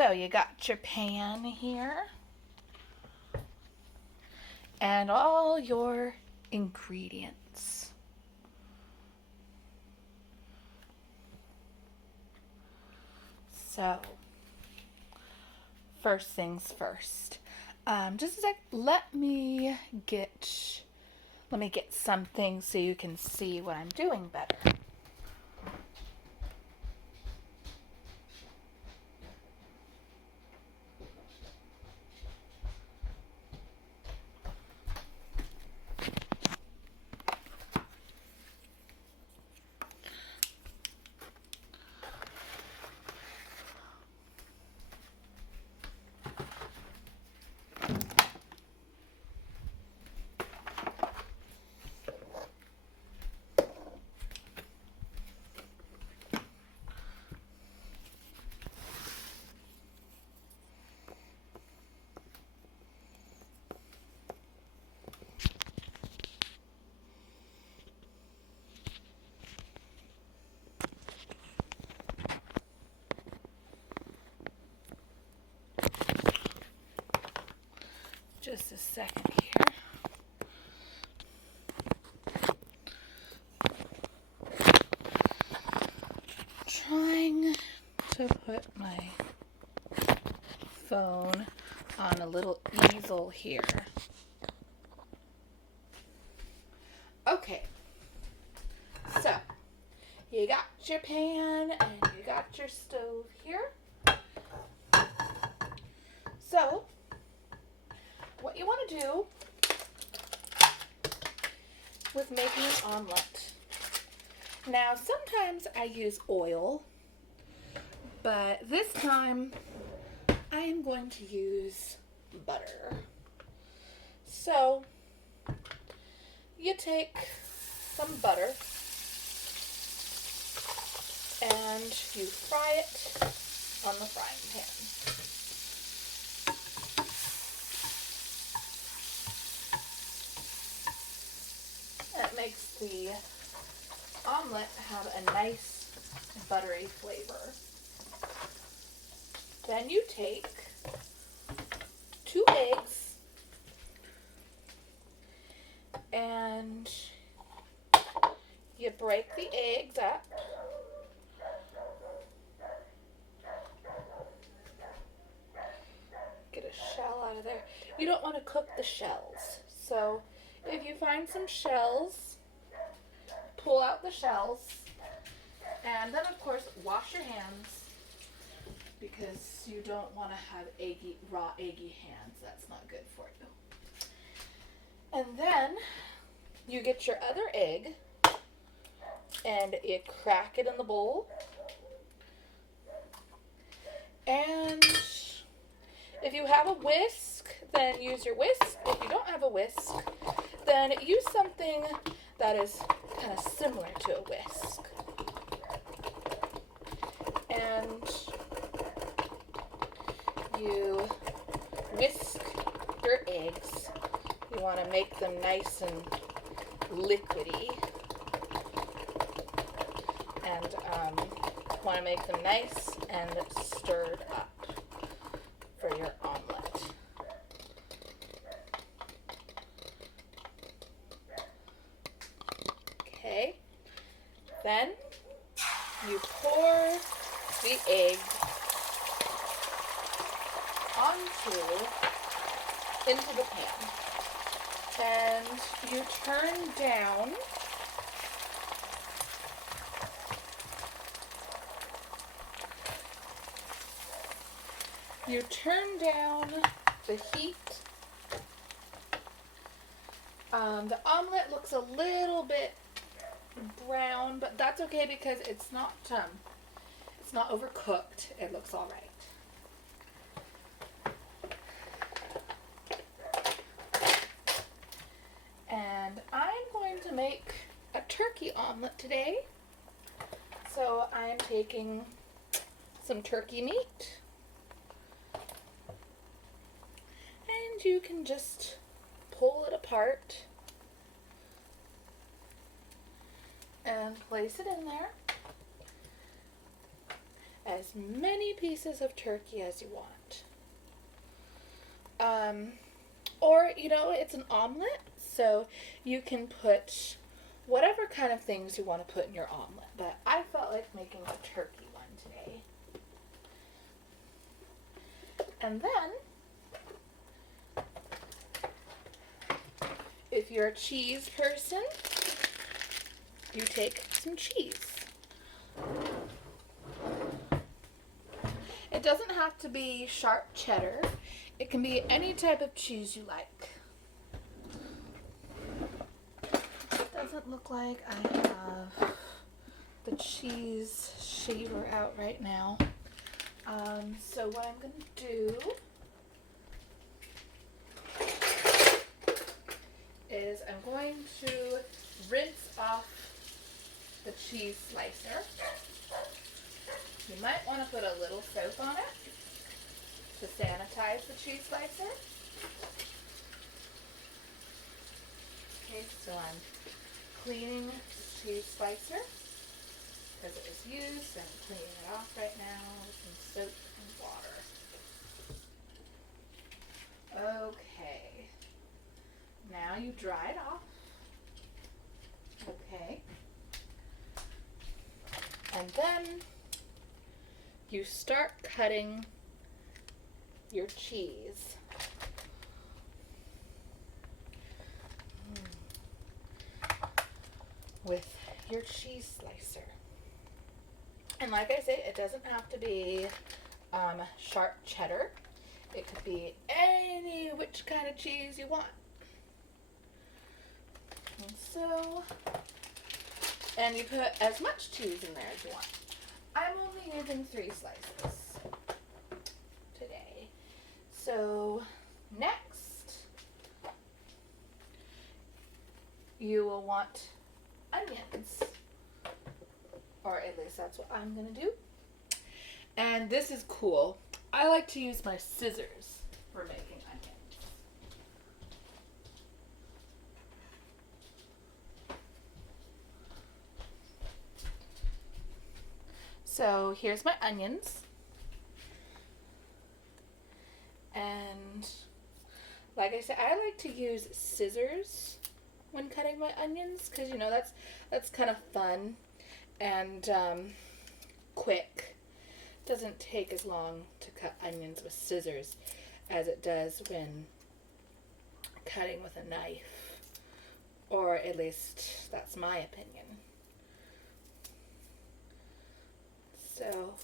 So you got your pan here and all your ingredients. So, first things first. Just a sec. Let me get something so you can see what I'm doing better. Just a second here. Trying to put my phone on a little easel here. Okay, so you got your pan and you got your stove here. So what you want to do with making an omelet. Now, sometimes I use oil, but this time I am going to use butter. So you take some butter and you fry it on the frying pan. That makes the omelet have a nice buttery flavor. Then you take 2 eggs and you break the eggs up. Get a shell out of there. You don't want to cook the shells. So if you find some shells, pull out the shells, and then of course wash your hands because you don't want to have raw eggy hands. That's not good for you. And then you get your other egg and you crack it in the bowl. And if you have a whisk, then use your whisk. If you don't have a whisk, then use something that is kind of similar to a whisk. And you whisk your eggs. You want to make them nice and liquidy. And want to make them nice and stirred up for your omelet. Okay, then you pour the egg into the pan, and you turn down the heat. The omelet looks a little bit brown, but that's okay because it's not overcooked. It looks all right. And I'm going to make a turkey omelet today. So I'm taking some turkey meat. And you can just pull it apart and place it in there. as many pieces of turkey as you want. Or, you know, it's an omelette, so you can put whatever kind of things you want to put in your omelet. But I felt like making a turkey one today. And then, if you're a cheese person, you take some cheese. It doesn't have to be sharp cheddar. It can be any type of cheese you like. It doesn't look like I have the cheese shaver out right now. So what I'm going to do is I'm going to rinse off the cheese slicer. You might want to put a little soap on it to sanitize the cheese slicer. Okay, so I'm cleaning the cheese slicer because it was used. I'm cleaning it off right now with some soap and water. Okay. Now you dry it off. Okay. And then you start cutting your cheese. With your cheese slicer. And like I say, it doesn't have to be sharp cheddar. It could be any which kind of cheese you want. And so, and you put as much cheese in there as you want. I'm only using 3 slices today. So next, you will want onions, or at least that's what I'm gonna do. And this is cool. I like to use my scissors for making onions. So here's my onions. And like I said, I like to use scissors when cutting my onions because, you know, that's kind of fun and quick. It doesn't take as long to cut onions with scissors as it does when cutting with a knife, or at least that's my opinion. So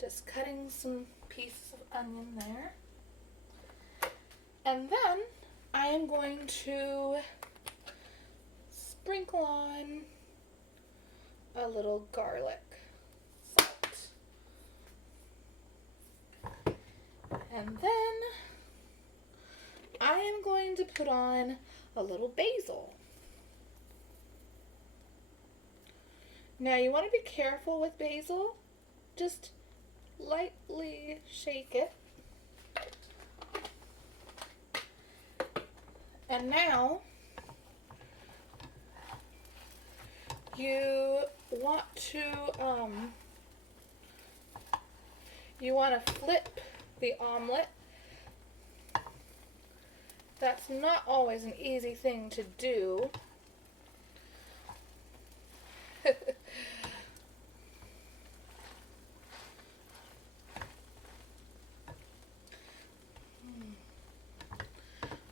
just cutting some pieces of onion there. And then I am going to sprinkle on a little garlic salt. And then I am going to put on a little basil. Now you want to be careful with basil. Just lightly shake it. And now you want to flip the omelet. That's not always an easy thing to do.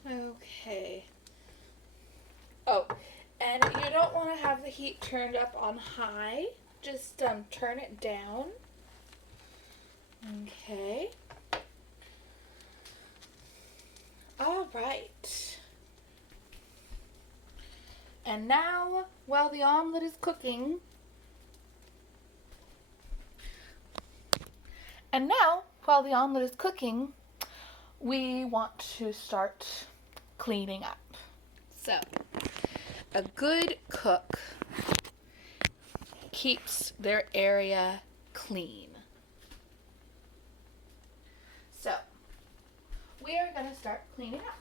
Okay. Oh, and you don't want to have the heat turned up on high. Just turn it down. Okay. All right. And now, while the omelet is cooking, we want to start cleaning up. So, a good cook keeps their area clean. So, we are going to start cleaning up.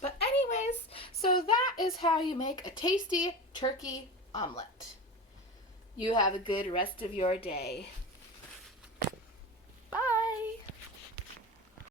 But anyways, so that is how you make a tasty turkey omelet. You have a good rest of your day.